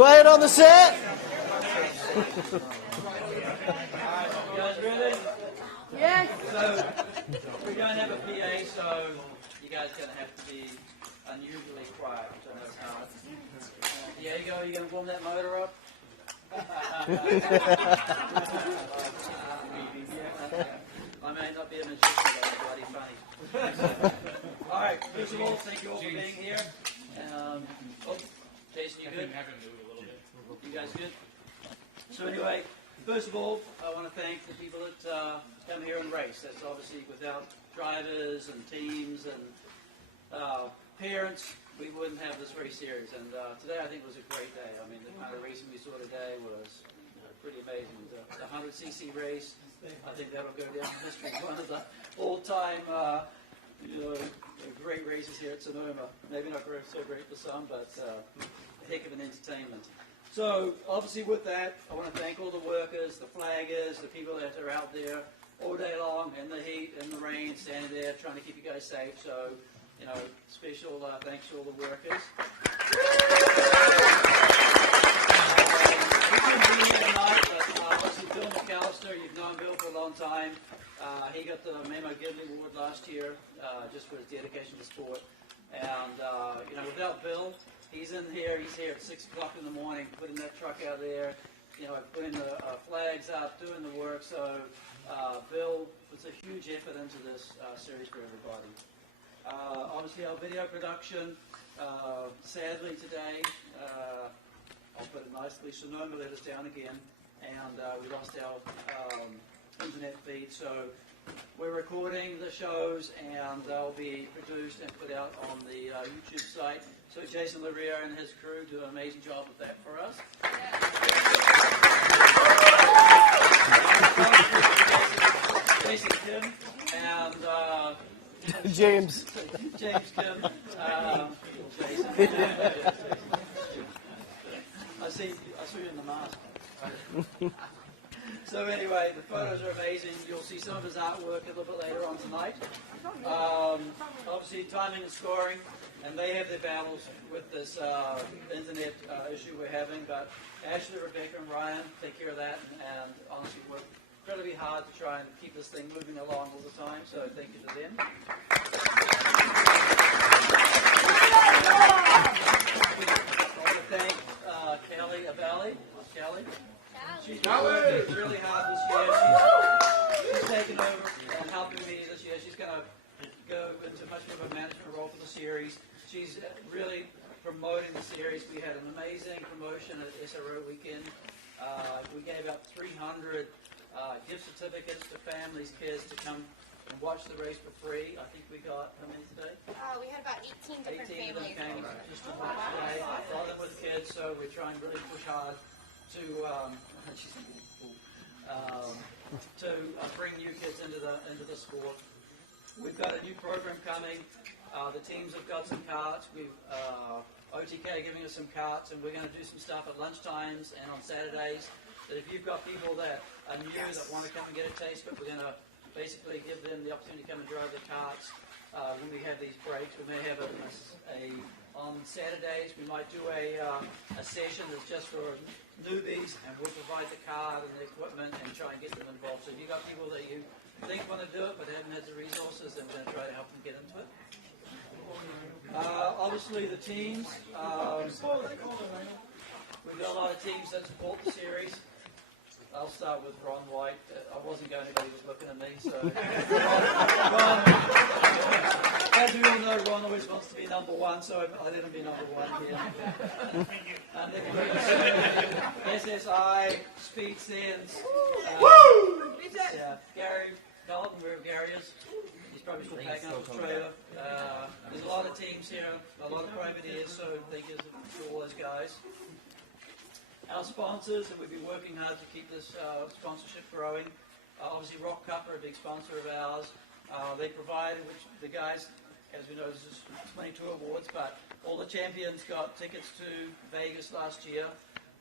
Quiet on the set. You guys ready? Yes. So, we don't have a PA, so you guys are going to have to be unusually quiet, which I know is hard. Diego, you going to warm that motor up? I may not be able to shoot you, but it's bloody funny. All right, first of all, thank you all for being here. Jason, you good? You guys good? So anyway, first of all, I want to thank the people that come here and race. That's obviously without drivers and teams and parents, we wouldn't have this race series. And today I think was a great day. I mean, the kind of racing we saw today was pretty amazing. The 100cc race, I think that'll go down in history as one of the all-time great races here at Sonoma. Maybe not so great for some, but a heck of an entertainment. So, obviously with that, I want to thank all the workers, the flaggers, the people that are out there all day long in the heat, in the rain, standing there trying to keep you guys safe. So, special thanks to all the workers. We couldn't be here tonight, but obviously Bill McAllister, you've known Bill for a long time. He got the Memo Gidley Award last year just for his dedication to sport. And, without Bill, he's here at 6 o'clock in the morning, putting that truck out there, putting the flags up, doing the work. So Bill puts a huge effort into this series for everybody. Obviously our video production, sadly today, I'll put it nicely, Sonoma let us down again, and we lost our internet feed. So we're recording the shows, and they'll be produced and put out on the YouTube site. So Jason Larriere and his crew do an amazing job with that for us. Jason Kim and James. James Kim. Jason. I saw you in the mask. So anyway, the photos are amazing. You'll see some of his artwork a little bit later on tonight. Obviously, timing and scoring, and they have their battles with this internet issue we're having. But Ashley, Rebecca, and Ryan take care of that, and honestly work incredibly hard to try and keep this thing moving along all the time. So thank you to them. I want to thank Kelly Abelli. Kelly. She's been working really hard this year. She's taken over and helping me this year. She's going to go into much more of a management role for the series. She's really promoting the series. We had an amazing promotion at SRO weekend. We gave out 300 gift certificates to families, kids to come and watch the race for free. I think we got, how many today? We had about 18 different 18 of them families. came just to watch today. A lot of them with kids, so we're trying really to push hard to bring new kids into the sport. We've got a new program coming. The teams have got some carts. We've OTK giving us some carts, and we're going to do some stuff at lunchtimes and on Saturdays. That if you've got people that are new that want to come and get a taste, but we're going to basically give them the opportunity to come and drive the carts when we have these breaks. We may have on Saturdays, we might do a session that's just for newbies, and we'll provide the cart and the equipment and try and get them involved. So if you've got people that you think want to do it but haven't had the resources, then we're going to try to help them get into it. Obviously the teams, we've got a lot of teams that support the series. I'll start with Ron White. I wasn't going, anybody was looking at me, so Ron, as we all know, Ron always wants to be number one, so I let him be number one here. And SSI, Speed Sense, Gary Dalton, wherever Gary is. He's probably still packing up his trailer. There's a lot of teams here, a lot of privateers, so thank you to all those guys. Our sponsors, and we've been working hard to keep this sponsorship growing. Obviously, ROK are a big sponsor of ours. They provided, which the guys, as we know, there's 22 awards, but all the champions got tickets to Vegas last year.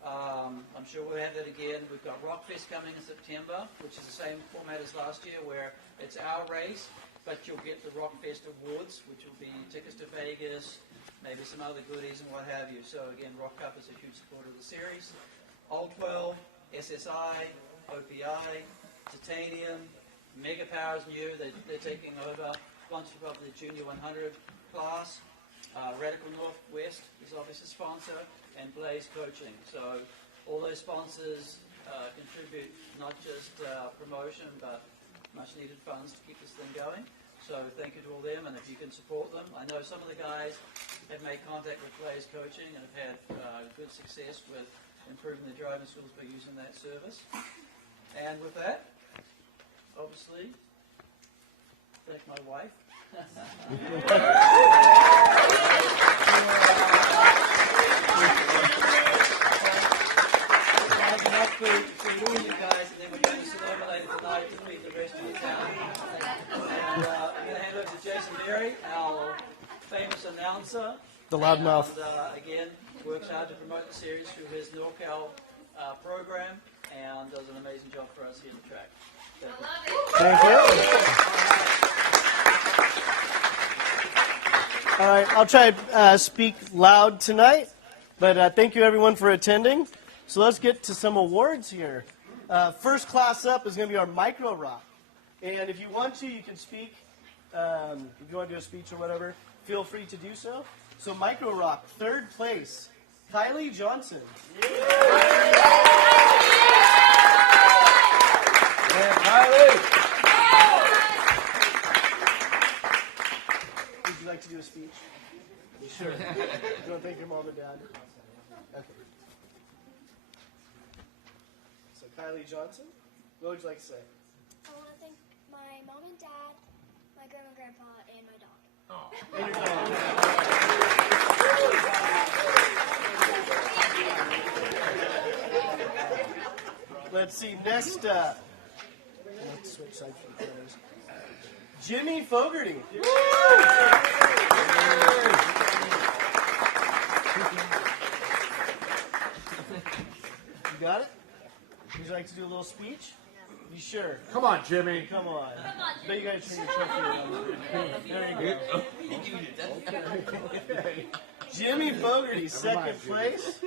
I'm sure we'll have that again. We've got Rockfest coming in September, which is the same format as last year, where it's our race, but you'll get the Rockfest awards, which will be tickets to Vegas, maybe some other goodies and what have you. So again, Rock Cup is a huge supporter of the series. Old 12, SSI, OPI, Titanium, Mega Power is new. They're taking over sponsorship of the Junior 100 class. Radical Northwest is obviously a sponsor, and Blaze Coaching. So all those sponsors contribute not just promotion, but much needed funds to keep this thing going. So thank you to all them, and if you can support them. I know some of the guys have made contact with Blaze Coaching and have had good success with improving their driving skills by using that service. And with that, obviously, thank my wife. Enough for all you guys, and then we're going to Sonoma later tonight to meet the rest of the town. And I'm going to hand over to Jason Berry, our famous announcer. The loudmouth. And again, works hard to promote the series through his NorCal program, and does an amazing job for us here on the track. Thank you. All right, I'll try to speak loud tonight, but thank you everyone for attending. So let's get to some awards here. First class up is going to be our Micro Rock. And if you want to, you can speak. If you want to do a speech or whatever, feel free to do so. So Micro Rock, third place, Kylie Johnson. Yeah, Kylie. Would you like to do a speech? Sure. Do you want to thank your mom and dad? Okay. So Kylie Johnson, what would you like to say? I want to thank my mom and dad, my grandma and grandpa, and my dog. And your dog. Let's see, next up. Let's switch sides for the photos. Jimmy Fogarty. You got it? Would you like to do a little speech? You sure? Come on, Jimmy. Come on. But you gotta turn your trophy around. There you go. Jimmy Fogarty, second place.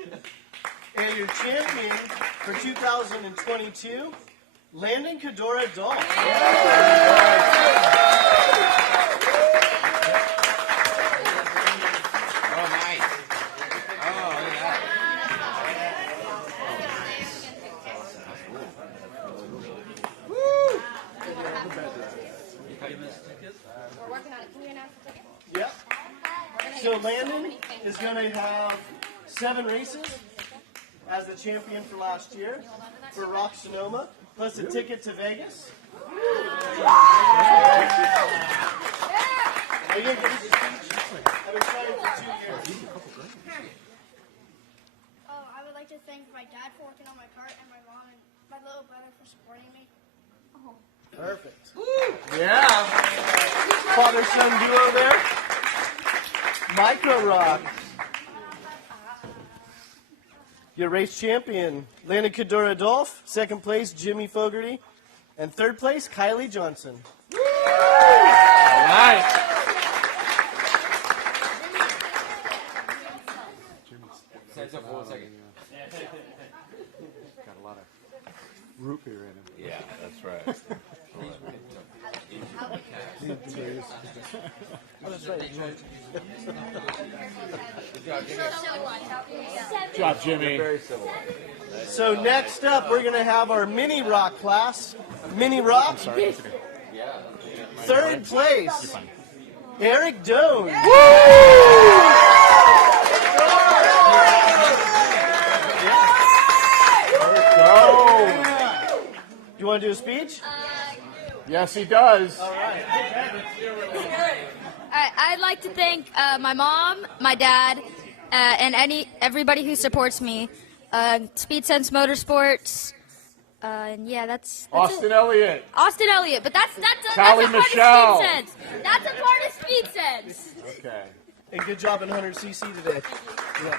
And your champion for 2022, Landon Cadora Dahl. We're working on it. Can you announce the ticket? Yep. So Landon is going to have 7 races as the champion for last year for ROK Sonoma, plus a ticket to Vegas. Are you going to give us a speech? I've been trying for 2 years. I would like to thank my dad for working on my cart and my mom and my little brother for supporting me. Perfect. Yeah. Father-son duo there. Micro Rock. Your race champion, Landon Cadora Dolph. Second place, Jimmy Fogarty. And third place, Kylie Johnson. All right. Stand up for 1 second. Got a lot of root beer in him. Yeah, that's right. Good job, Jimmy. Very civil. So next up, we're going to have our mini rock class. Mini rock. Third place, Eric Doan. Do you want to do a speech? Yes, he does. I'd like to thank my mom, my dad, and everybody who supports me. Speed Sense Motorsports, and yeah, that's Austin it. Elliott. Austin Elliott, but that's a Callie part Michelle. of Speed Sense. That's a part of Speed Sense. Okay. And good job in 100cc today. Yeah.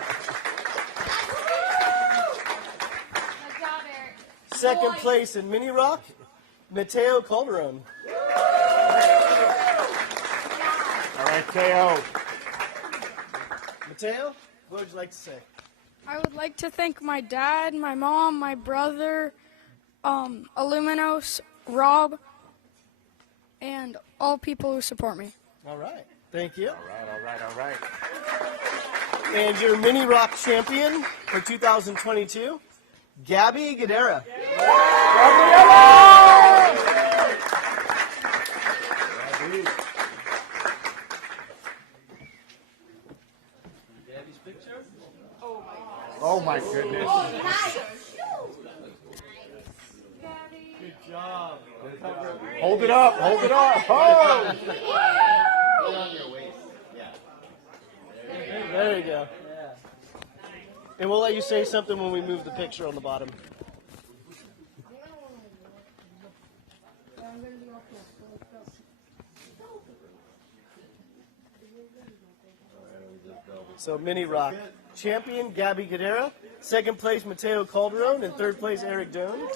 Good job, Eric. Second place in mini rock, Mateo Calderon. All right, Teo. Mateo, what would you like to say? I would like to thank my dad, my mom, my brother, Illuminos, Rob, and all people who support me. All right. Thank you. All right. And your mini rock champion for 2022, Gabby Gadara. Gabby's picture. Oh my goodness. Good job. Hold it up. Oh! There you go. And we'll let you say something when we move the picture on the bottom. So mini rock. Champion Gabby Guerrero. Second place Mateo Calderon. And third place Eric Doan.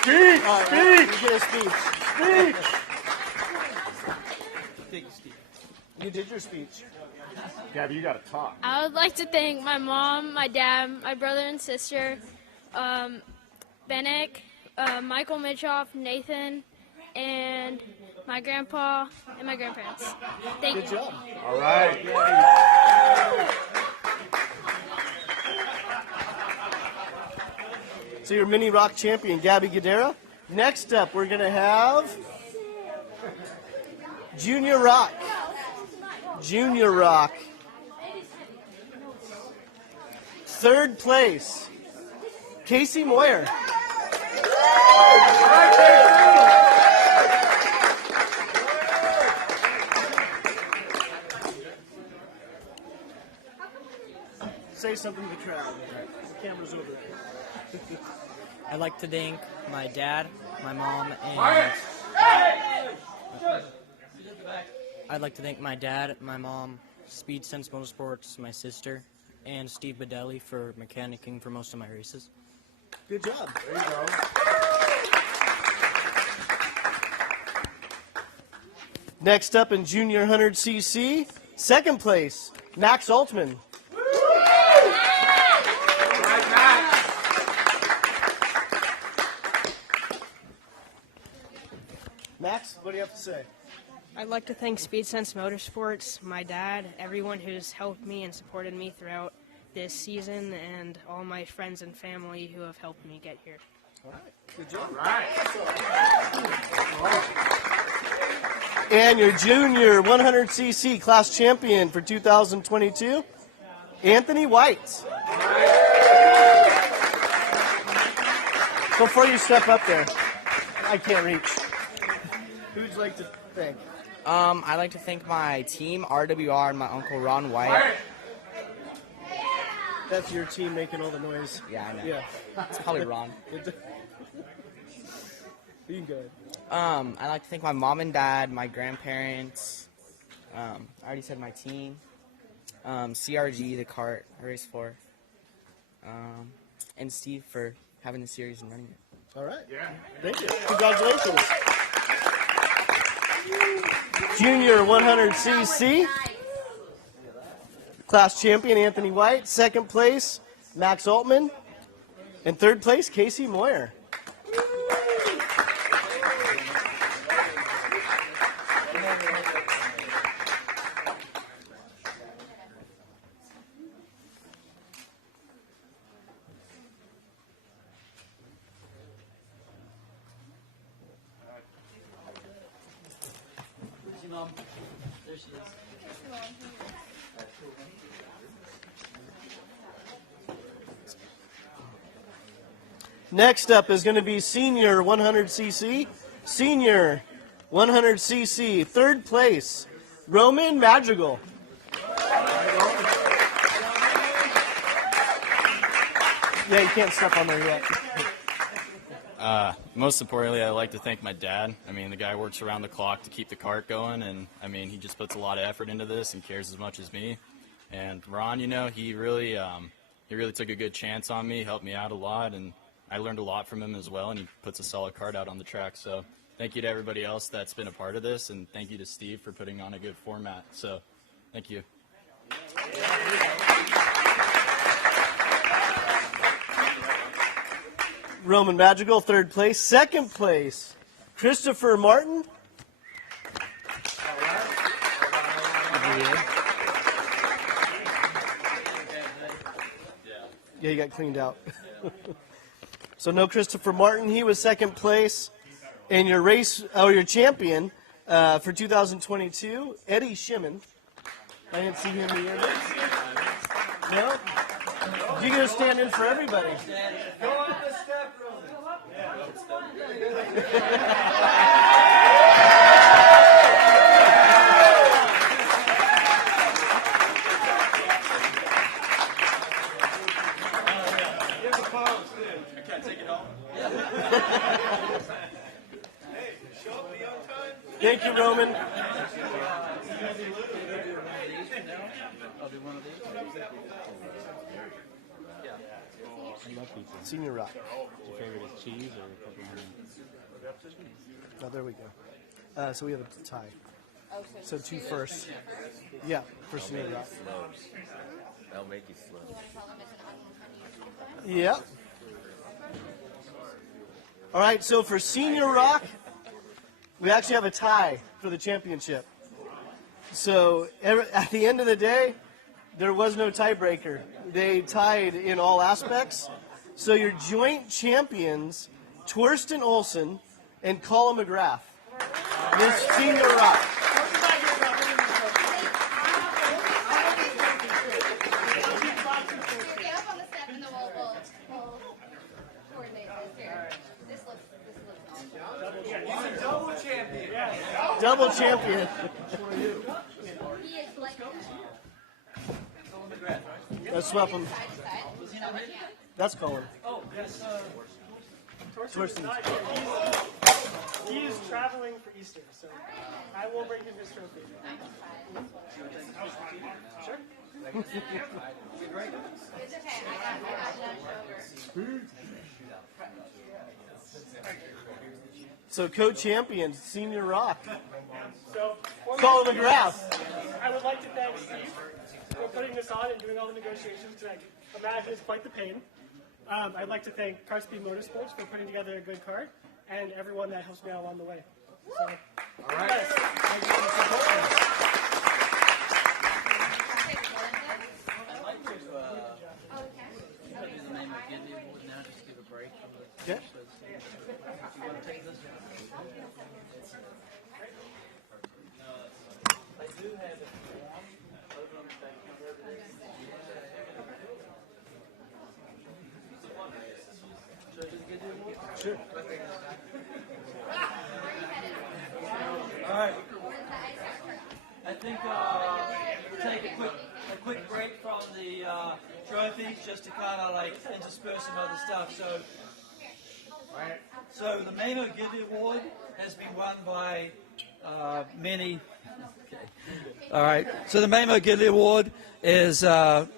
Speech! You get a speech. You did your speech. Gabby, you gotta talk. I would like to thank my mom, my dad, my brother and sister, Benek, Michael Mitchoff, Nathan, and my grandpa and my grandparents. Thank Good you. job. All right. So your mini rock champion, Gabby Guerrero. Next up, we're going to have Junior Rock. Junior Rock. Third place, Casey Moyer. Say something to the crowd. The camera's over there. I'd like to thank my dad, my mom, and I'd like to thank my dad, my mom, Speed Sense Motorsports, my sister, and Steve Bedelli for mechanicking for most of my races. Good job. There you go. Next up in Junior 100cc, second place, Max Altman. Max, what do you have to say? I'd like to thank Speed Sense Motorsports, my dad, everyone who's helped me and supported me throughout this season, and all my friends and family who have helped me get here. All right, good job. All right. And your Junior 100cc class champion for 2022, Anthony White. Before you step up there, I can't reach. Who'd you like to thank? I'd like to thank my team, RWR, and my uncle Ron White. That's your team making all the noise. Yeah, I know. Yeah. It's probably Ron. You can go ahead. I'd like to thank my mom and dad, my grandparents. I already said my team. CRG, the kart I raced for. And Steve for having the series and running it. All right. Yeah. Thank you. Congratulations. Junior 100cc class champion Anthony White. Second place Max Altman. And third place Casey Moyer. Mom. There she is. Next up is going to be Senior 100cc. Senior 100cc, third place, Roman Madrigal. Yeah, you can't step on there yet. Most importantly, I'd like to thank my dad. I mean, the guy works around the clock to keep the cart going, and I mean, he just puts a lot of effort into this and cares as much as me. And Ron, you know, he really took a good chance on me, helped me out a lot, and I learned a lot from him as well, and he puts a solid cart out on the track. So thank you to everybody else that's been a part of this, and thank you to Steve for putting on a good format. So thank you. Roman Madrigal, third place. Second place, Christopher Martin. Yeah, he got cleaned out. So no Christopher Martin. He was second place. And your your champion for 2022, Eddie Shimon. I didn't see him either. No? You're going to stand in for everybody. Go on the step, Thank you, Roman. Senior Rock. Your favorite is cheese or pepperoni? Oh, there we go. So we have a tie. So two first. Yeah, for Senior Rock. That'll make you slow. Yeah. All right, so for Senior Rock, we actually have a tie for the championship. So at the end of the day, there was no tiebreaker. They tied in all aspects. So your joint champions, Torsten Olson and Colin McGrath. This Senior Rock. Double champion. Let's swap them. That's Colin. Oh, yes. Torsten. He is traveling for Easter, so I will bring him his trophy. Sure. So co-champion, Senior Rock. So, Colin McGrath. I would like to thank Steve for putting this on and doing all the negotiations, because I imagine it's quite the pain. I'd like to thank Car Speed Motorsports for putting together a good card, and everyone that helps me out along the way. So, all right. Yes. Thank you for supporting us. I'd like to put in the name of Gidley Award now, just to give a break from the. Yeah. You want to take this? I do have a form over on the back counter. Should I just get the award? Sure. All right. I think take a quick break from the trophies just to kind of like intersperse some other stuff. So the Mamo Gidley Award has been won by many. Okay. All right. So the Mamo Gidley Award is a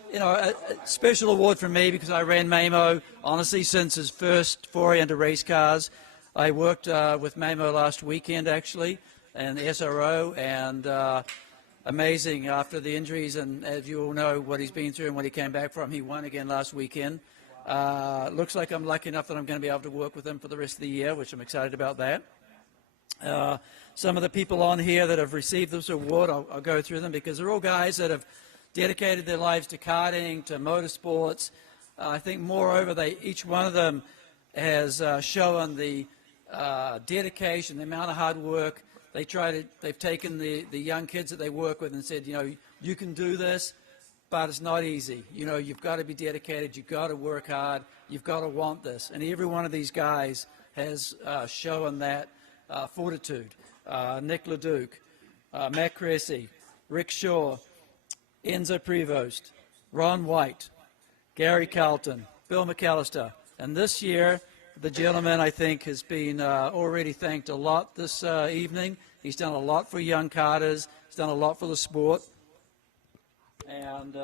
special award for me because I ran Mamo honestly since his first foray into race cars. I worked with Mamo last weekend actually, and the SRO, and amazing after the injuries, and as you all know what he's been through and what he came back from, he won again last weekend. Looks like I'm lucky enough that I'm going to be able to work with him for the rest of the year, which I'm excited about that. Some of the people on here that have received this award, I'll go through them because they're all guys that have dedicated their lives to karting, to motorsports. I think moreover, each one of them has shown the dedication, the amount of hard work. They've taken the young kids that they work with and said, you can do this, but it's not easy. You've got to be dedicated. You've got to work hard. You've got to want this. And every one of these guys has shown that fortitude. Nick LeDuc, Matt Cressy, Rick Shaw, Enzo Prevost, Ron White, Gary Carlton, Bill McAllister. And this year, the gentleman, I think, has been already thanked a lot this evening. He's done a lot for young karters. He's done a lot for the sport. And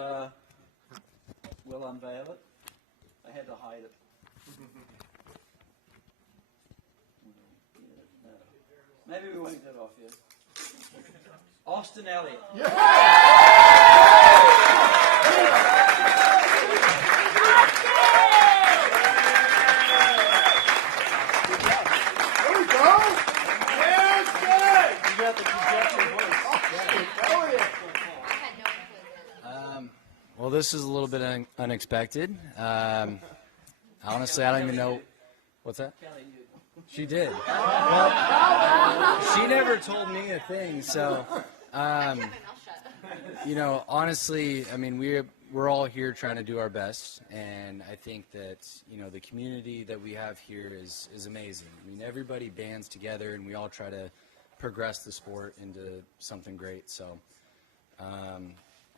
we'll unveil it. I had to hide it. Maybe we won't get it off yet. Austin Elliott. There we go. Yes, good. You got the trajectory voice. Well, this is a little bit unexpected. Honestly, I don't even know. What's that? She did. Well, she never told me a thing. So, honestly, I mean, we're all here trying to do our best, and I think that the community that we have here is amazing. I mean, everybody bands together, and we all try to progress the sport into something great. So,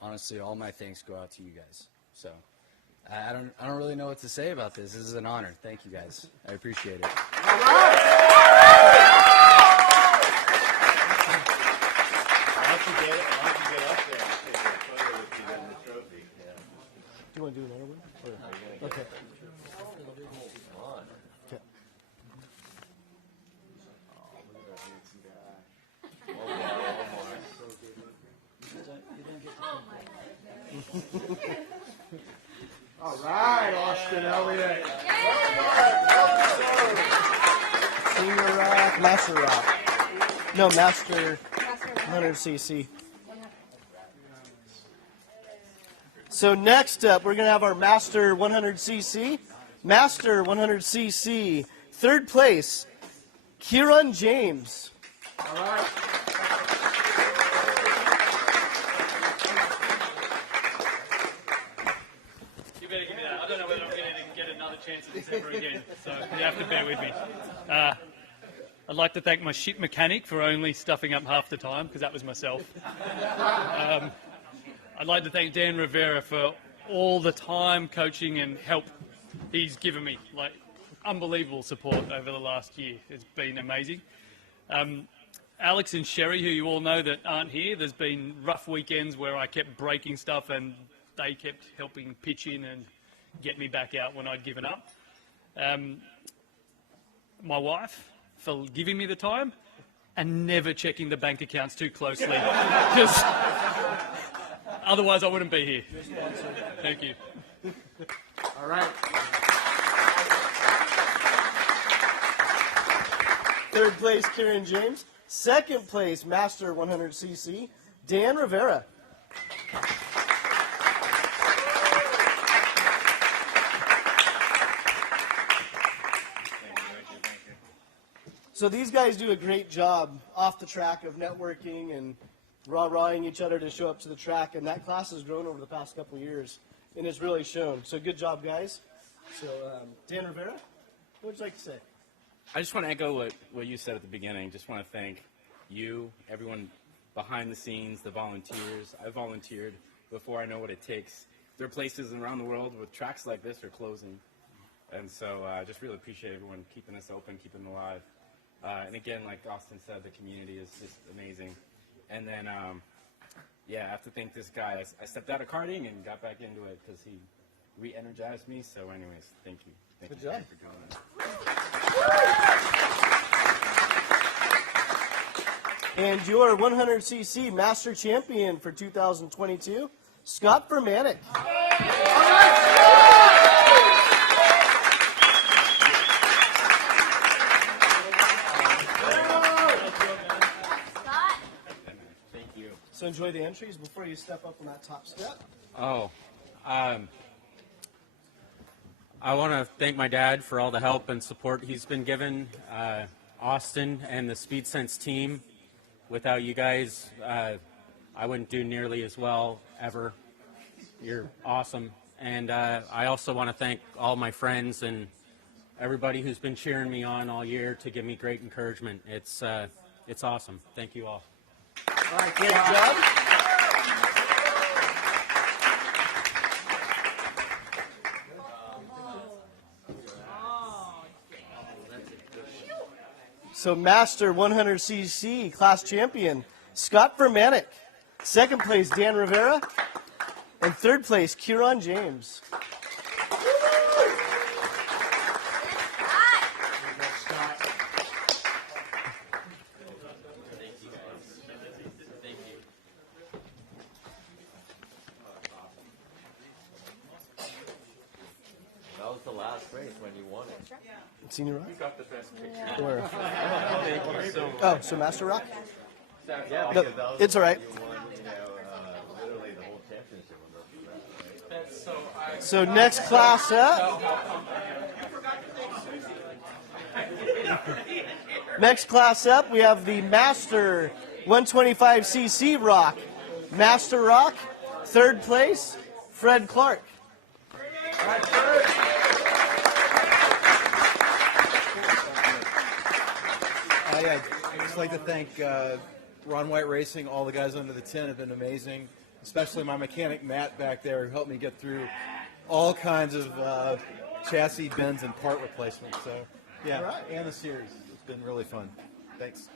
honestly, all my thanks go out to you guys. So, I don't really know what to say about this. This is an honor. Thank you guys. I appreciate it. All right. Once you get up there, I'll take a photo with you and the trophy. Yeah. Do you want to do another one? Okay. Okay. All right, Austin Elliott. Senior rock, master rock. No, master 100cc. So next up, we're going to have our master 100cc. Master 100cc, third place, Kieran James. All right. You better give me that. I don't know whether I'm going to get another chance at this ever again, so you have to bear with me. I'd like to thank my shit mechanic for only stuffing up half the time, because that was myself. I'd like to thank Dan Rivera for all the time, coaching, and help he's given me. Like, unbelievable support over the last year. It's been amazing. Alex and Sherry, who you all know that aren't here, there's been rough weekends where I kept breaking stuff and they kept helping pitch in and get me back out when I'd given up. My wife, for giving me the time and never checking the bank accounts too closely, because otherwise I wouldn't be here. Thank you. All right. Third place, Kieran James. Second place, Master 100cc, Dan Rivera. So these guys do a great job off the track of networking and rah-rahing each other to show up to the track, and that class has grown over the past couple of years, and it's really shown. So good job, guys. So Dan Rivera, what would you like to say? I just want to echo what you said at the beginning. Just want to thank you, everyone behind the scenes, the volunteers. I volunteered before I know what it takes. There are places around the world with tracks like this are closing. And so I just really appreciate everyone keeping us open, keeping them alive. And again, like Austin said, the community is just amazing. And then, I have to thank this guy. I stepped out of karting and got back into it because he re-energized me. So anyways, thank you. Thank you job. for doing that. And your 100cc Master Champion for 2022, Scott Vermanick. Thank you. So enjoy the entries before you step up on that top step. I want to thank my dad for all the help and support he's been given, Austin and the Speed Sense team. Without you guys, I wouldn't do nearly as well ever. You're awesome. And I also want to thank all my friends and everybody who's been cheering me on all year to give me great encouragement. It's awesome. Thank you all. All right, good job. So Master 100cc class champion, Scott Vermanick. Second place, Dan Rivera. And third place, Kieran James. was the last race when you won it. Senior Rock? You got the best picture. Where? Thank you so much. Oh, so Master Rock? Yeah, No, because that was it's all right. you won, literally the whole championship. That's so So next class up. Next class up, we have the Master 125cc Rock. Master Rock, third place, Fred Clark. Yeah, I'd just like to thank Ron White Racing. All the guys under the tent have been amazing, especially my mechanic Matt back there who helped me get through all kinds of chassis bends and part replacements. So, yeah, All right. and the series. It's been really fun. Thanks.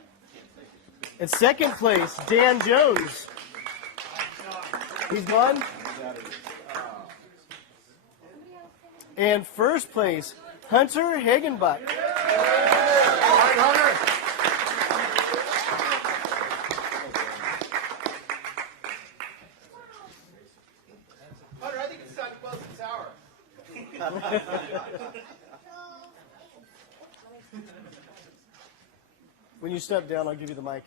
In second place, Dan Jones. He's gone. And first place, Hunter Hagenbuck. Hunter, I think it's time to close the tower. When you step down, I'll give you the mic.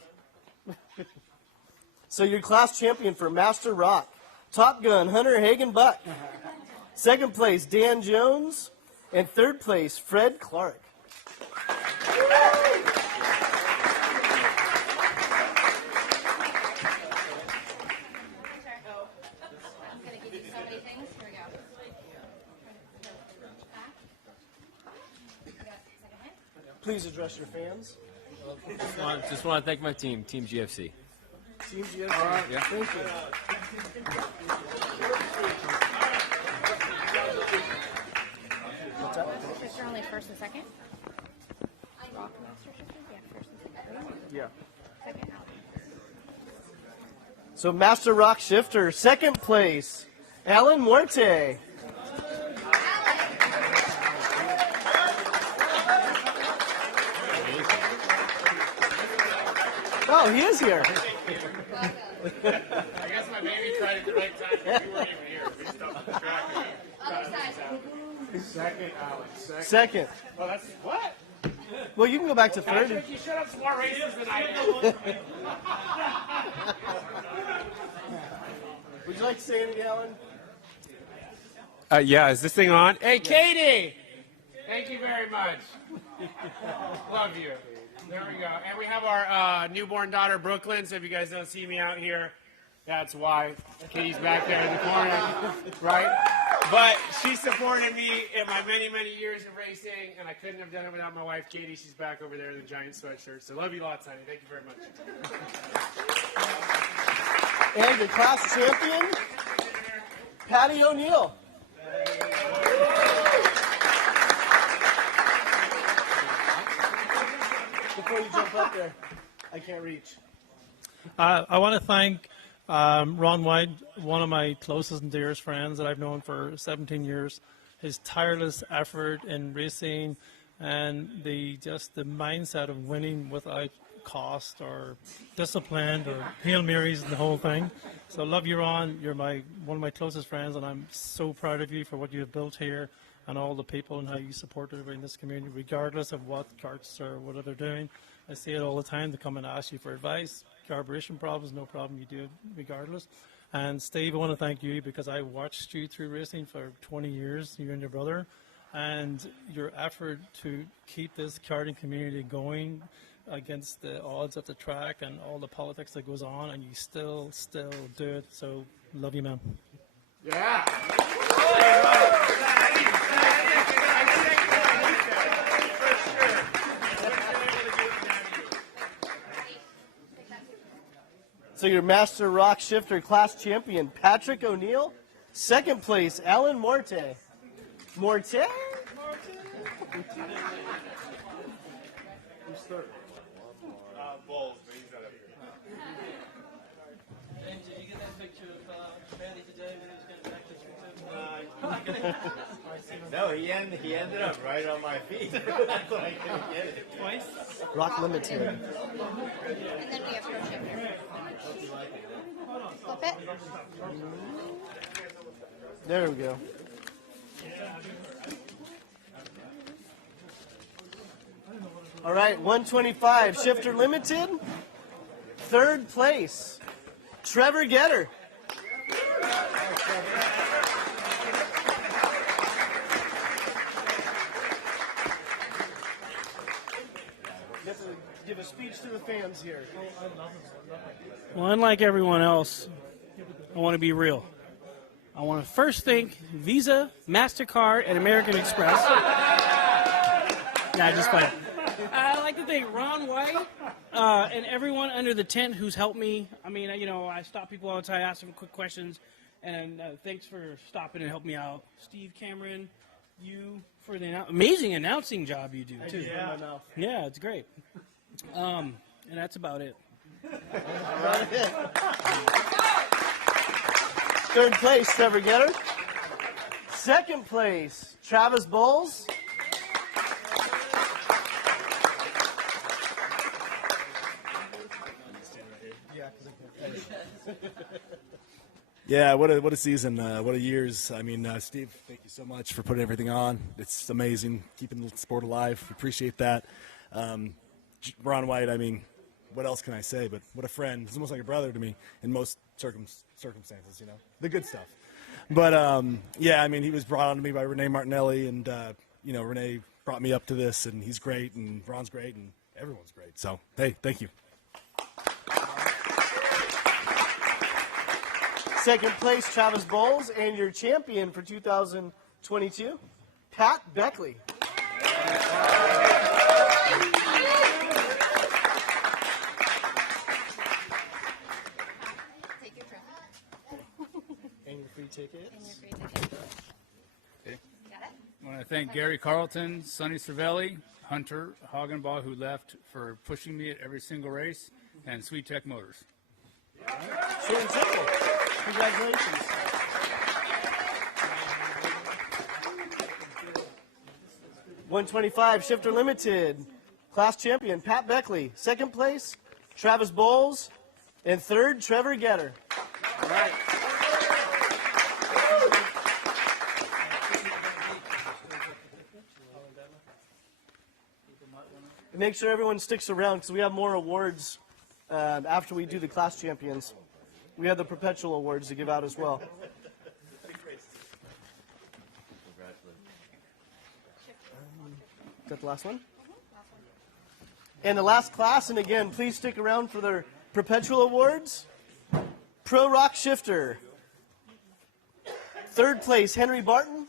So your class champion for Master Rock, Top Gun, Hunter Hagenbuck. Second place, Dan Jones. And third place, Fred Clark. Please address your fans. Just want to thank my team, Team GFC. Team GFC. All right. Yeah. Thank you. What's up? They're only first and second? Rock Master Shifter? Yeah, first and second. Right? Yeah. Second out. So Master Rock Shifter, second place, Alan Morte. Oh, he is here. I guess my baby tried at the right time. We weren't even here. We stopped the track. Second, Alex. Second. Well, that's what? Well, you can go back to third. Patrick, you should have some more races than I did. Would you like to say anything, Alan? Yeah, is this thing on? Hey, Katie! Thank you very much. Love you. There we go. And we have our newborn daughter, Brooklyn. So if you guys don't see me out here, that's why. Katie's back there in the corner, right? But she supported me in my many, many years of racing, and I couldn't have done it without my wife, Katie. She's back over there in the giant sweatshirt. So love you lots, honey. Thank you very much. And the class champion, Patty O'Neill. Before you jump up there, I can't reach. I want to thank Ron White, one of my closest and dearest friends that I've known for 17 years. His tireless effort in racing and the mindset of winning without cost or discipline or Hail Marys and the whole thing. So love you, Ron. You're one of my closest friends, and I'm so proud of you for what you have built here and all the people and how you support everybody in this community, regardless of what carts or what they're doing. I see it all the time. They come and ask you for advice. Carburation problems, no problem. You do it regardless. And Steve, I want to thank you because I watched you through racing for 20 years, you and your brother, and your effort to keep this karting community going against the odds of the track and all the politics that goes on, and you still do it. So love you, man. Yeah. So your Master Rock Shifter class champion, Patrick O'Neill. Second place, Alan Morte. Morte? Who's third? Bowles, but he's not up here. And did you get that picture of Bailey today when he was getting back to No, he ended up right on my feet. That's why I couldn't get it. Twice? Rock Limited. And then we have Pro Shifter. Flip it. There we go. All right, 125, Shifter Limited. Third place, Trevor Getter. You have to give a speech to the fans here. Well, unlike everyone else, I want to be real. I want to first thank Visa, MasterCard, and American Express. Nah, just fine. I'd like to thank Ron White and everyone under the tent who's helped me. I mean, you know, I stop people all the time, ask them quick questions, and thanks for stopping and helping me out. Steve Cameron, you for the amazing announcing job you do, too. Yeah, it's great. And that's about it. Third place, Trevor Getter. Second place, Travis Bowles. Yeah, what a season, what a years. I mean, Steve, thank you so much for putting everything on. It's amazing, keeping the sport alive. We appreciate that. Ron White, I mean, what else can I say? But what a friend. He's almost like a brother to me in most circumstances, you know, the good stuff. But, yeah, I mean, he was brought on to me by Renee Martinelli, and, you know, Renee brought me up to this, and he's great, and Ron's great, and everyone's great. So, hey, thank you. Second place, Travis Bowles, and your champion for 2022, Pat Beckley. And your free tickets. Okay. I want to thank Gary Carlton, Sonny Cervelli, Hunter Hagenbaugh, who left, for pushing me at every single race, and Sweet Tech Motors. Short and simple. Congratulations. $125 Shifter Limited, class champion Pat Beckley. Second place, Travis Bowles, and third, Trevor Getter. All right. Make sure everyone sticks around because we have more awards after we do the class champions. We have the perpetual awards to give out as well. Is that the last one? And the last class, and again, please stick around for their perpetual awards. Pro ROK Shifter. Third place, Henry Barton.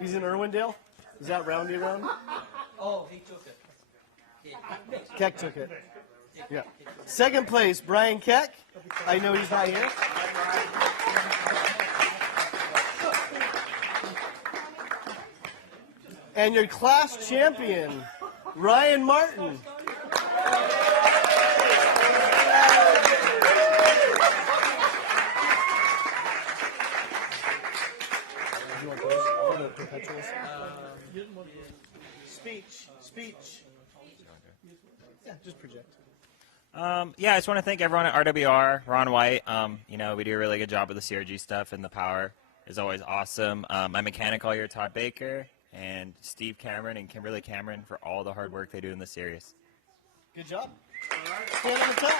He's in Irwindale? Is that Roundy around? Oh, he took it. Keck took it. Yeah. Second place, Brian Keck. I know he's not here. And your class champion, Ryan Martin. Speech. Yeah, just project. Yeah, I just want to thank everyone at RWR, Ron White. You know, we do a really good job with the CRG stuff, and the power is always awesome. My mechanic all year, Todd Baker, and Steve Cameron and Kimberly Cameron for all the hard work they do in the series. Good job. Stand on the top.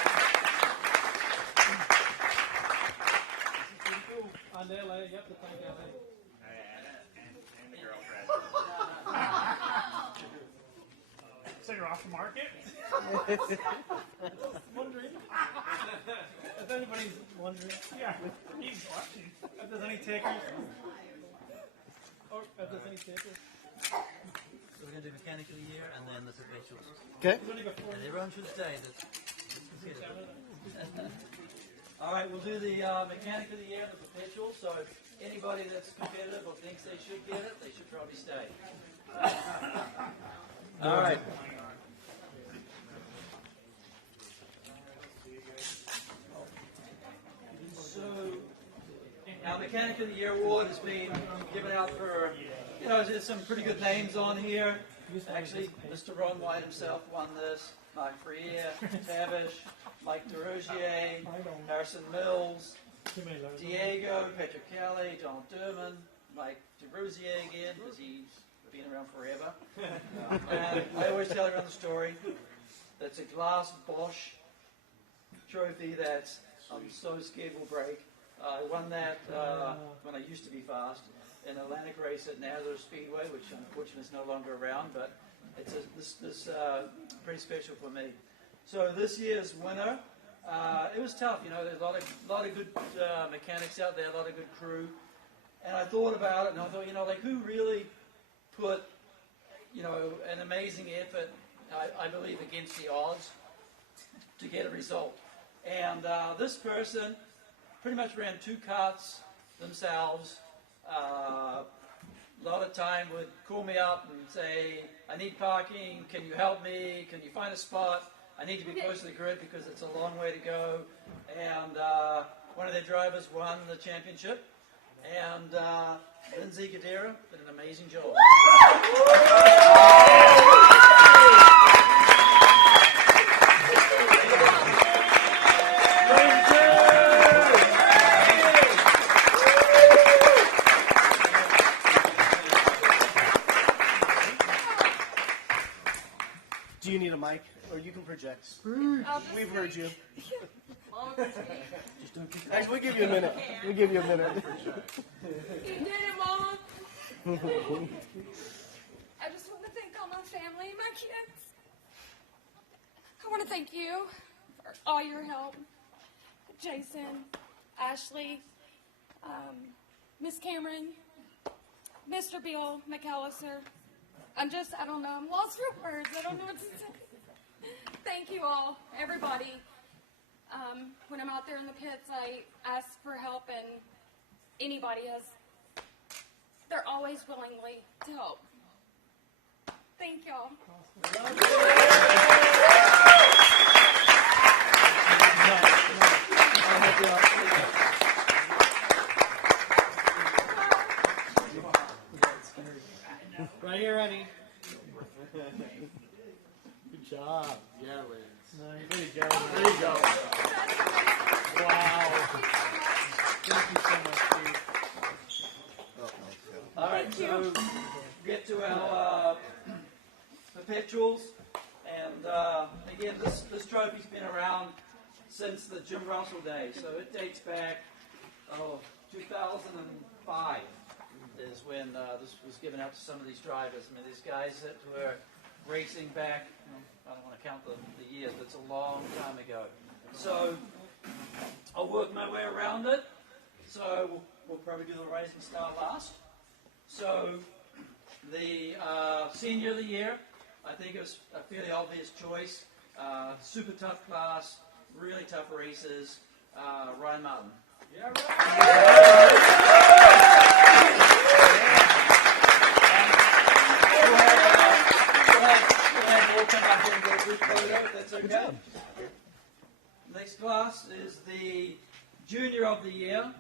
So you're off the market? Wondering. If anybody's wondering. Yeah, he's watching. If there's any takers. Or if there's any takers. So we're going to do Mechanic of the Year and then the perpetuals. Okay. And everyone should stay. All right, we'll do the Mechanic of the Year and the perpetuals. So anybody that's competitive or thinks they should get it, they should probably stay. All right. So, our Mechanic of the Year award has been given out for, you know, there's some pretty good names on here. Actually, Mr. Ron White himself won this. Mark Freire, Tavish, Mike DeRozier, Harrison Mills, Diego, Patrick Kelly, Donald Durman, Mike DeBruzier again, because he's been around forever. And I always tell everyone the story. It's a glass Bosch trophy that I'm so scared will break. I won that when I used to be fast in an Atlantic race at Nazareth Speedway, which unfortunately is no longer around, but it's pretty special for me. So this year's winner, it was tough. There's a lot of good mechanics out there, a lot of good crew, and I thought about it, and I thought, who really put, an amazing effort, I believe, against the odds to get a result. And this person pretty much ran 2 carts themselves. A lot of time would call me up and say, I need parking, can you help me, can you find a spot, I need to be close to the grid because it's a long way to go. And one of their drivers won the championship, and Lindsay Gadera did an amazing job. Do you need a mic, or you can project? We've heard you. Actually, we'll give you a minute. We'll give you a minute. You did it, Mama. I just want to thank all my family and my kids. I want to thank you for all your help. Jason, Ashley, Miss Cameron, Mr. Bill McAllister. I'm lost for words. I don't know what to say. Thank you all, everybody. When I'm out there in the pits, I ask for help, and anybody they're always willingly to help. Thank y'all. Right here, Eddie. Good job. Yeah, Liz. Nice. There you go. There you go. Wow. Thank you so much, Steve. All right, so get to our perpetuals, and again, this trophy's been around since the Jim Russell days, so it dates back 2005 is when this was given out to some of these drivers. I mean, these guys that were racing back, I don't want to count the years, but it's a long time ago. So I'll work my way around it. So we'll probably do the Rising Star last. So the Senior of the Year, I think it was a fairly obvious choice. Super tough class, really tough races. Ryan Martin. Yeah, That's okay. Next class is the Junior of the Year.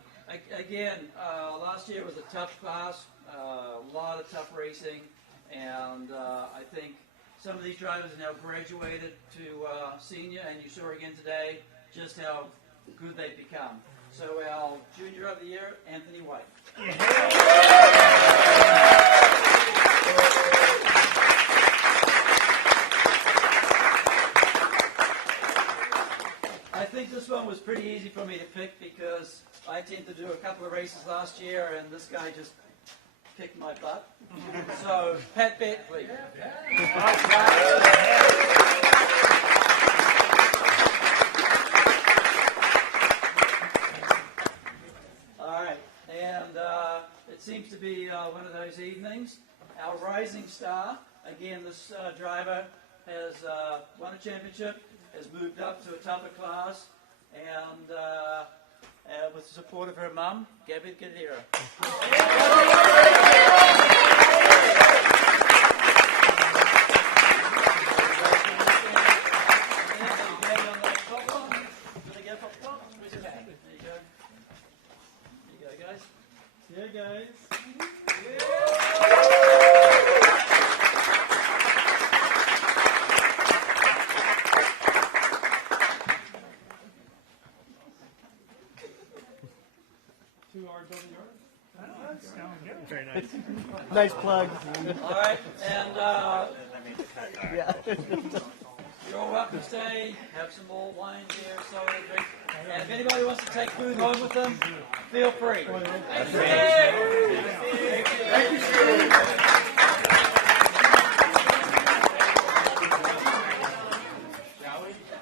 Again, last year was a tough class, a lot of tough racing, and I think some of these drivers are now graduated to Senior, and you saw again today just how good they've become. So our Junior of the Year, Anthony White. I think this one was pretty easy for me to pick because I tend to do a couple of races last year, and this guy just kicked my butt. So, Pat Bentley. All right, and it seems to be one of those evenings. Our Rising Star, again, this driver has won a championship, has moved up to a tougher class, and with the support of her mum, Gabby Gadera. Yeah, guys. Very nice. Nice plug. All right, and yeah. you're all welcome to stay, have some more wine here, soda, drink. And if anybody wants to take food home with them, feel free. Thank you.